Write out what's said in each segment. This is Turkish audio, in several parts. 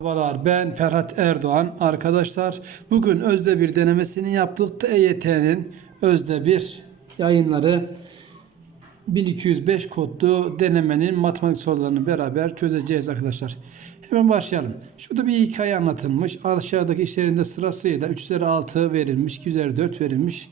Merhabalar ben Ferhat Erdoğan. Arkadaşlar bugün Özde bir denemesini yaptık. TYT'nin Özde bir yayınları 1205 kodlu denemenin matematik sorularını beraber çözeceğiz arkadaşlar. Hemen başlayalım. Şurada bir hikaye anlatılmış. Aşağıdaki işlerinde sırasıyla 3 üzeri 6 verilmiş, 2 üzeri 4 verilmiş.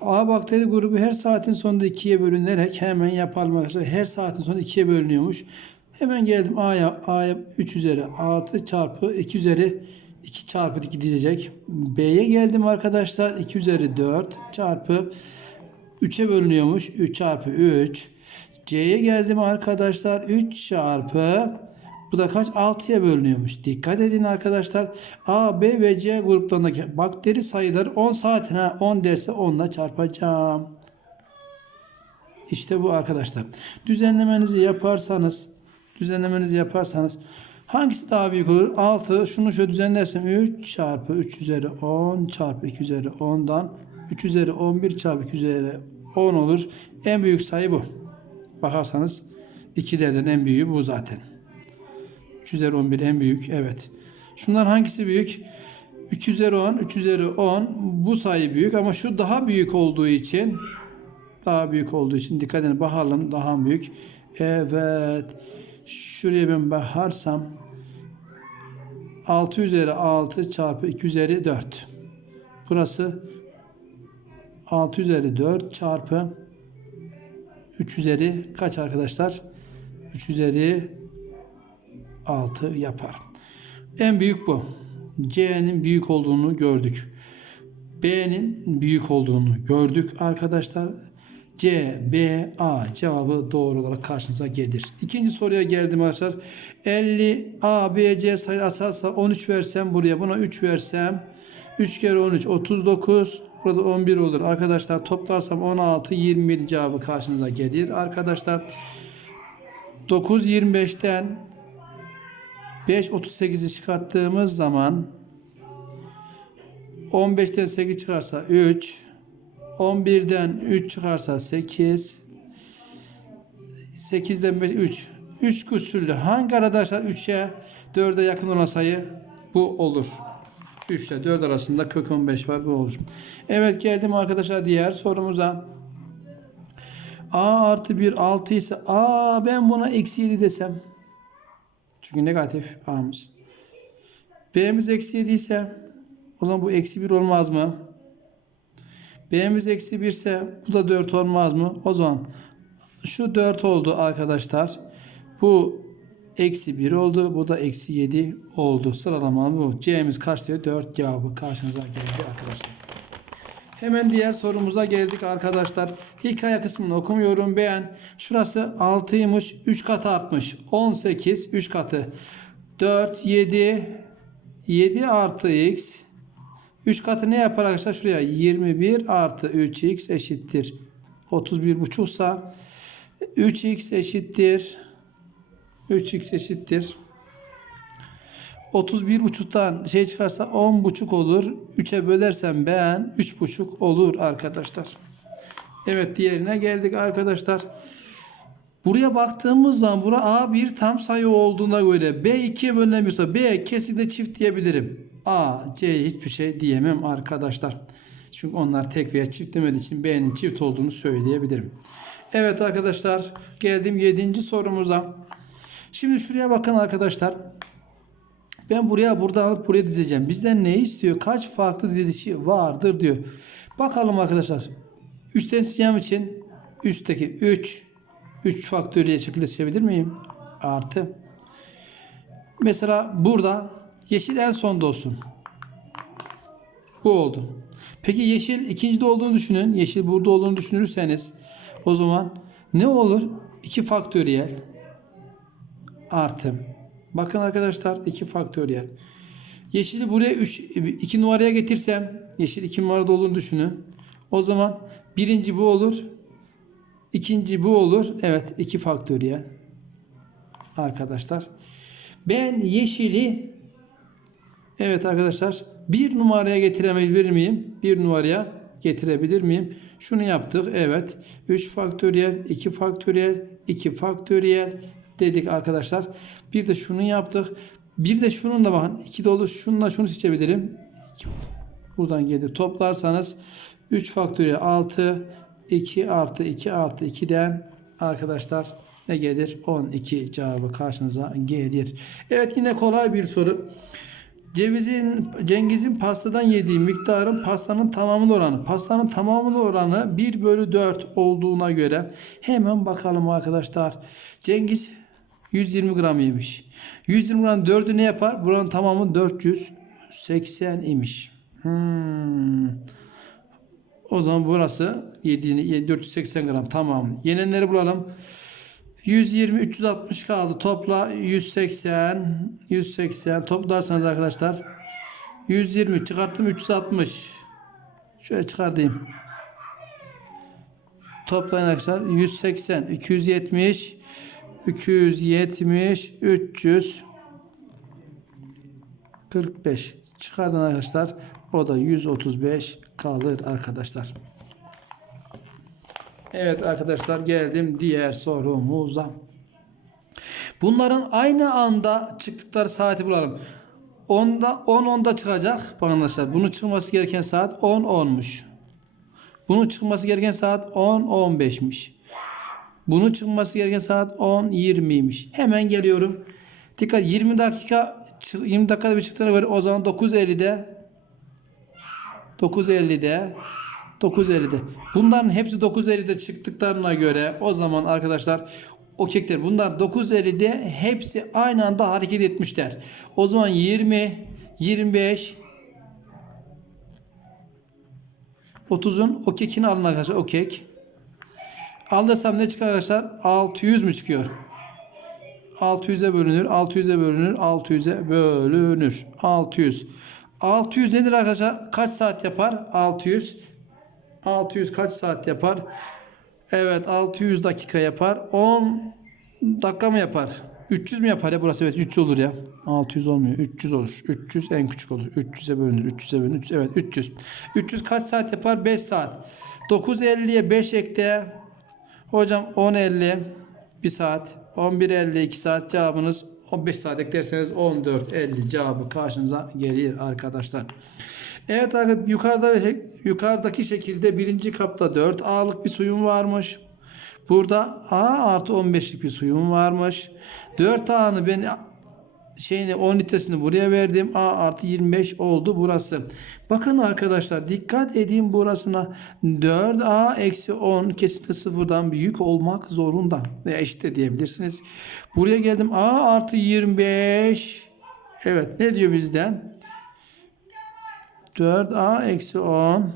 A bakteri grubu her saatin sonunda ikiye bölünerek hemen yapalım arkadaşlar. Her saatin sonunda ikiye bölünüyormuş. Hemen geldim A'ya. A'ya 3 üzeri 6 çarpı 2 üzeri 2 çarpı 2 diyecek. B'ye geldim arkadaşlar. 2 üzeri 4 çarpı 3'e bölünüyormuş. 3 çarpı 3. C'ye geldim arkadaşlar. 3 çarpı bu da kaç? 6'ya bölünüyormuş. Dikkat edin arkadaşlar. A, B ve C gruplarındaki bakteri sayıları 10 saatine 10 derse 10 ile çarpacağım. İşte bu arkadaşlar. Düzenlemenizi yaparsanız düzenlemenizi yaparsanız hangisi daha büyük olur? 6 şunu şöyle düzenlersem 3 çarpı 3 üzeri 10 çarpı 2 üzeri 10'dan 3 üzeri 11 çarpı 2 üzeri 10 olur. En büyük sayı bu. Bakarsanız ikilerden en büyüğü bu zaten. 3 üzeri 11 en büyük. Evet. Şunlar hangisi büyük? 3 üzeri 10, 3 üzeri 10. Bu sayı büyük ama şu daha büyük olduğu için daha büyük olduğu için dikkat edin bakalım daha büyük. Evet. Şuraya ben bakarsam 6 üzeri 6 çarpı 2 üzeri 4. Burası 6 üzeri 4 çarpı 3 üzeri kaç arkadaşlar? 3 üzeri 6 yapar. En büyük bu. C'nin büyük olduğunu gördük. B'nin büyük olduğunu gördük arkadaşlar. C, B, A cevabı doğru olarak karşınıza gelir. İkinci soruya geldim arkadaşlar. 50 A, B, C sayı asarsa 13 versem buraya buna 3 versem 3 kere 13 39 burada 11 olur. Arkadaşlar toplarsam 16 27 cevabı karşınıza gelir. Arkadaşlar 9 25'ten 5 38'i çıkarttığımız zaman 15'ten 8 çıkarsa 3 11'den 3 çıkarsa 8 8'den 5 3 3 küsürlü hangi arkadaşlar 3'e 4'e yakın olan sayı bu olur? 3 ile 4 arasında kök 15 var bu olur. Evet geldim arkadaşlar diğer sorumuza. A artı 1 6 ise A ben buna eksi 7 desem çünkü negatif A'mız. B'miz eksi 7 ise o zaman bu eksi 1 olmaz mı? B'miz eksi 1 ise bu da 4 olmaz mı? O zaman şu 4 oldu arkadaşlar. Bu eksi 1 oldu. Bu da eksi 7 oldu. Sıralama bu. C'miz kaç diyor? 4 cevabı karşınıza geldi arkadaşlar. Hemen diğer sorumuza geldik arkadaşlar. Hikaye kısmını okumuyorum. Beğen. Şurası 6'ymış. 3 katı artmış. 18. 3 katı. 4, 7. 7 artı x 3 katı ne yapar arkadaşlar? Şuraya 21 artı 3x eşittir. 31 buçuksa 3x eşittir. 3x eşittir. 31 buçuktan şey çıkarsa 10 buçuk olur. 3'e bölersem ben 3 buçuk olur arkadaşlar. Evet diğerine geldik arkadaşlar. Buraya baktığımız zaman bura A bir tam sayı olduğuna göre B 2'ye bölünemiyorsa B kesinlikle çift diyebilirim. A, C hiçbir şey diyemem arkadaşlar. Çünkü onlar tek veya çift demediği için B'nin çift olduğunu söyleyebilirim. Evet arkadaşlar geldim 7. sorumuza. Şimdi şuraya bakın arkadaşlar. Ben buraya buradan alıp buraya dizeceğim. Bizden ne istiyor? Kaç farklı dizilişi vardır diyor. Bakalım arkadaşlar. Üstten siyam için üstteki 3 3 faktöriyel şekilde çizebilir miyim? Artı. Mesela burada yeşil en sonda olsun. Bu oldu. Peki yeşil ikincide olduğunu düşünün. Yeşil burada olduğunu düşünürseniz o zaman ne olur? 2 faktöriyel artı. Bakın arkadaşlar 2 faktöriyel. Yeşili buraya 3 2 numaraya getirsem yeşil 2 numarada olduğunu düşünün. O zaman birinci bu olur. İkinci bu olur. Evet 2 faktöriyel. Arkadaşlar. Ben yeşili evet arkadaşlar bir numaraya getirebilir miyim? Bir numaraya getirebilir miyim? Şunu yaptık. Evet. 3 faktöriyel, 2 faktöriyel, 2 faktöriyel dedik arkadaşlar. Bir de şunu yaptık. Bir de şunun da bakın 2 dolu şununla şunu seçebilirim. Buradan gelir. Toplarsanız 3 faktöriyel 6 2 artı 2 artı 2'den arkadaşlar ne gelir? 12 cevabı karşınıza gelir. Evet yine kolay bir soru. Cevizin Cengiz'in pastadan yediği miktarın pastanın tamamının oranı. Pastanın tamamının oranı 1 bölü 4 olduğuna göre hemen bakalım arkadaşlar. Cengiz 120 gram yemiş. 120 gram 4'ü ne yapar? Buranın tamamı 480 imiş. Hmm. O zaman burası yediğini 480 gram tamam. Yenenleri bulalım. 120 360 kaldı. Topla 180 180 toplarsanız arkadaşlar 120 çıkarttım 360. Şöyle çıkartayım. Toplayın arkadaşlar 180 270 270 300 45 çıkardın arkadaşlar. O da 135 kalır arkadaşlar. Evet arkadaşlar geldim diğer sorumuza. Bunların aynı anda çıktıkları saati bulalım. 10'da 10 10'da çıkacak. Arkadaşlar bunu çıkması gereken saat 10 10'muş. Bunun çıkması gereken saat 10 15'miş. Bunun çıkması gereken saat 10 20'ymiş. Hemen geliyorum. Dikkat 20 dakika 20 dakikada bir çıktığına göre o zaman 9.50'de 9.50'de 9.50'de. Bunların hepsi 9.50'de çıktıklarına göre o zaman arkadaşlar o kekler bunlar 9.50'de hepsi aynı anda hareket etmişler. O zaman 20, 25, 30'un o kekini alın arkadaşlar o kek. Alırsam ne çıkar arkadaşlar? 600 mü çıkıyor? 600'e bölünür, 600'e bölünür, 600'e bölünür. 600. 600 nedir arkadaşlar? Kaç saat yapar? 600. 600 kaç saat yapar? Evet 600 dakika yapar. 10 dakika mı yapar? 300 mü yapar ya burası? Evet 300 olur ya. 600 olmuyor. 300 olur. 300 en küçük olur. 300'e bölünür. 300'e bölünür. 300, evet 300. 300 kaç saat yapar? 5 saat. 950'ye 5 ekle. Hocam 10.50 1 saat. 11.50 2 saat cevabınız 15 saat eklerseniz 14.50 cevabı karşınıza gelir arkadaşlar. Evet arkadaşlar yukarıda ve yukarıdaki şekilde birinci kapta 4 A'lık bir suyum varmış. Burada A artı 15'lik bir suyum varmış. 4 A'nı ben şeyini 10 litresini buraya verdim. A artı 25 oldu burası. Bakın arkadaşlar dikkat edin burasına 4A eksi 10 kesinlikle sıfırdan büyük olmak zorunda. Veya işte diyebilirsiniz. Buraya geldim A artı 25. Evet ne diyor bizden? 4A eksi 10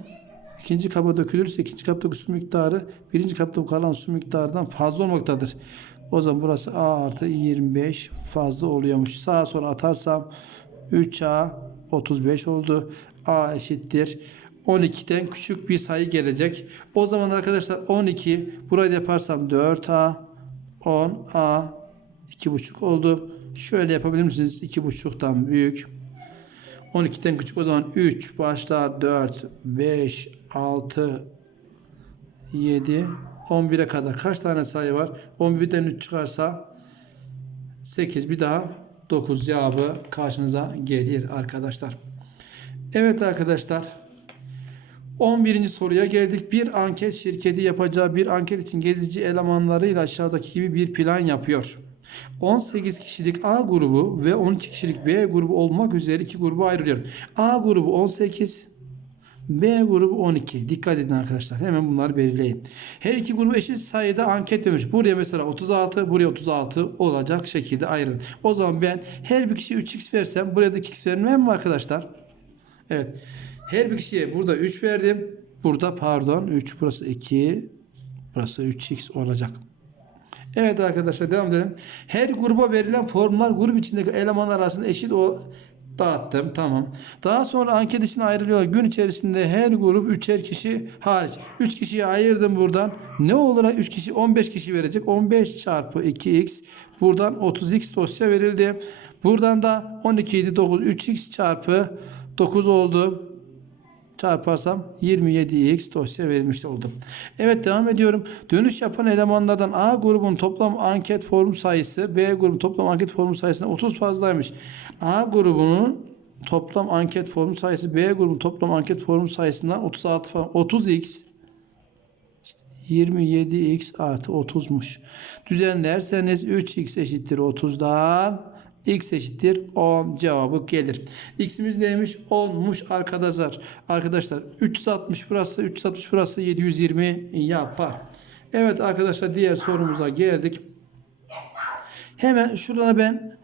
ikinci kaba dökülürse ikinci kaptaki su miktarı birinci kapta kalan su miktarından fazla olmaktadır. O zaman burası A artı 25 fazla oluyormuş. Sağa sola atarsam 3A 35 oldu. A eşittir. 12'den küçük bir sayı gelecek. O zaman arkadaşlar 12 burayı yaparsam 4A 10A 2,5 oldu. Şöyle yapabilir misiniz? 2,5'tan büyük. 12'den küçük o zaman 3 başlar 4 5 6 7 11'e kadar kaç tane sayı var? 11'den 3 çıkarsa 8 bir daha 9 cevabı karşınıza gelir arkadaşlar. Evet arkadaşlar 11. soruya geldik. Bir anket şirketi yapacağı bir anket için gezici elemanlarıyla aşağıdaki gibi bir plan yapıyor. 18 kişilik A grubu ve 12 kişilik B grubu olmak üzere iki gruba ayrılıyor. A grubu 18, B grubu 12. Dikkat edin arkadaşlar. Hemen bunları belirleyin. Her iki grubu eşit sayıda anket demiş. Buraya mesela 36, buraya 36 olacak şekilde ayırın. O zaman ben her bir kişiye 3x versem buraya da 2x vermem mi arkadaşlar? Evet. Her bir kişiye burada 3 verdim. Burada pardon 3 burası 2 burası 3x olacak. Evet arkadaşlar devam edelim. Her gruba verilen formlar grup içindeki elemanlar arasında eşit o dağıttım. Tamam. Daha sonra anket için ayrılıyor. Gün içerisinde her grup 3'er kişi hariç. 3 kişiyi ayırdım buradan. Ne olarak 3 kişi 15 kişi verecek. 15 çarpı 2x buradan 30x dosya verildi. Buradan da 12 idi 9 3x çarpı 9 oldu. Çarparsam 27x dosya verilmiş oldu. Evet devam ediyorum. Dönüş yapan elemanlardan A grubun toplam anket form sayısı B grubun toplam anket form sayısına 30 fazlaymış. A grubunun toplam anket form sayısı B grubun toplam anket form sayısından 36 falan 30x 27x artı 30'muş. Düzenlerseniz 3x eşittir 30'dan x eşittir 10 cevabı gelir. X'imiz neymiş? 10'muş arkadaşlar. Arkadaşlar 360 burası 360 burası 720 yapar. Evet arkadaşlar diğer sorumuza geldik. Hemen şurada ben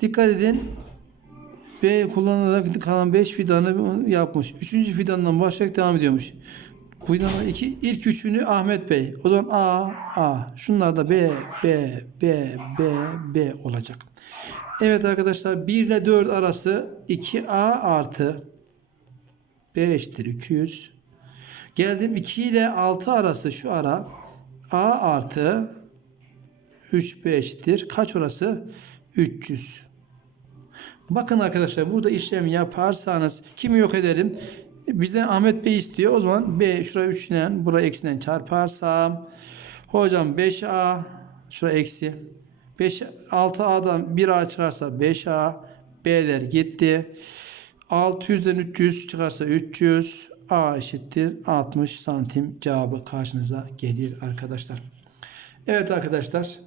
dikkat edin. B kullanılarak kalan 5 fidanı yapmış. Üçüncü fidandan başlayarak devam ediyormuş. Fidanın iki, ilk üçünü Ahmet Bey. O zaman A, A. Şunlar da B, B, B, B, B olacak. Evet arkadaşlar 1 ile 4 arası 2A artı B eşittir 200. Geldim 2 ile 6 arası şu ara A artı 3B eşittir. Kaç orası? 300. Bakın arkadaşlar burada işlem yaparsanız kimi yok edelim? Bize Ahmet Bey istiyor. O zaman B şuraya 3 ile buraya eksiden çarparsam hocam 5A şuraya eksi 5 6A'dan 1A çıkarsa 5A B'ler gitti. 600'den 300 çıkarsa 300 A eşittir 60 santim cevabı karşınıza gelir arkadaşlar. Evet arkadaşlar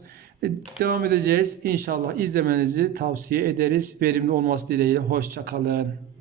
e, devam edeceğiz. İnşallah izlemenizi tavsiye ederiz. Verimli olması dileğiyle. Hoşçakalın.